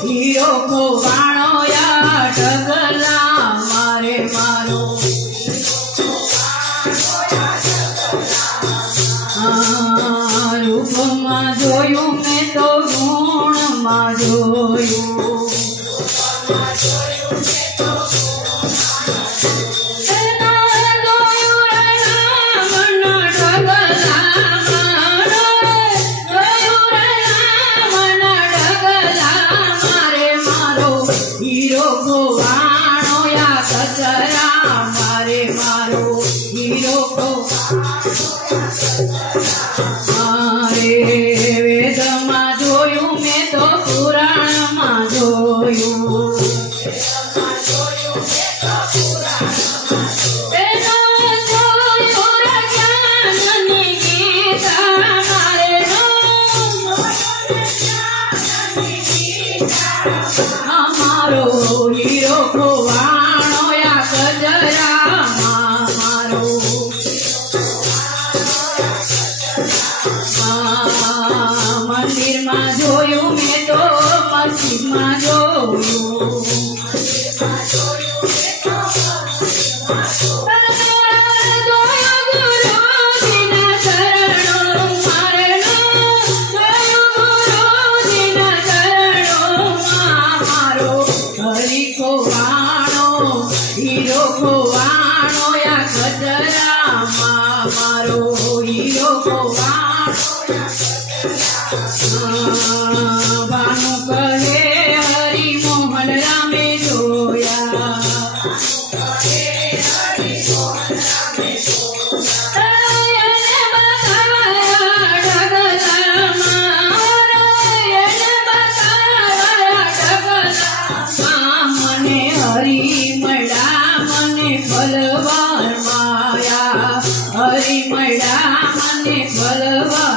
hero ખોવાણો યા ઢગલા મારે મારો રૂપમાં જોયું મેં તો ગુણમાં જોયું હીરો ખોવાણો યા કચરા મારે મારો હીરો મારે વેદમાં જોયું મેં તો પુરાણમાં જોયું મારો હીરો ખોવાણો યા કચરામાં મારો મંદિરમાં જોયું મેં તો મસ્જિદમાં જોયું હીરો ખોવાણો યા કચરામાં મારો હીરો ખોવાણો ભાનુ કહે હરિ મોહન રામે જોયા ફલવાર માયા હરિ મળ્યા મને ફલવાર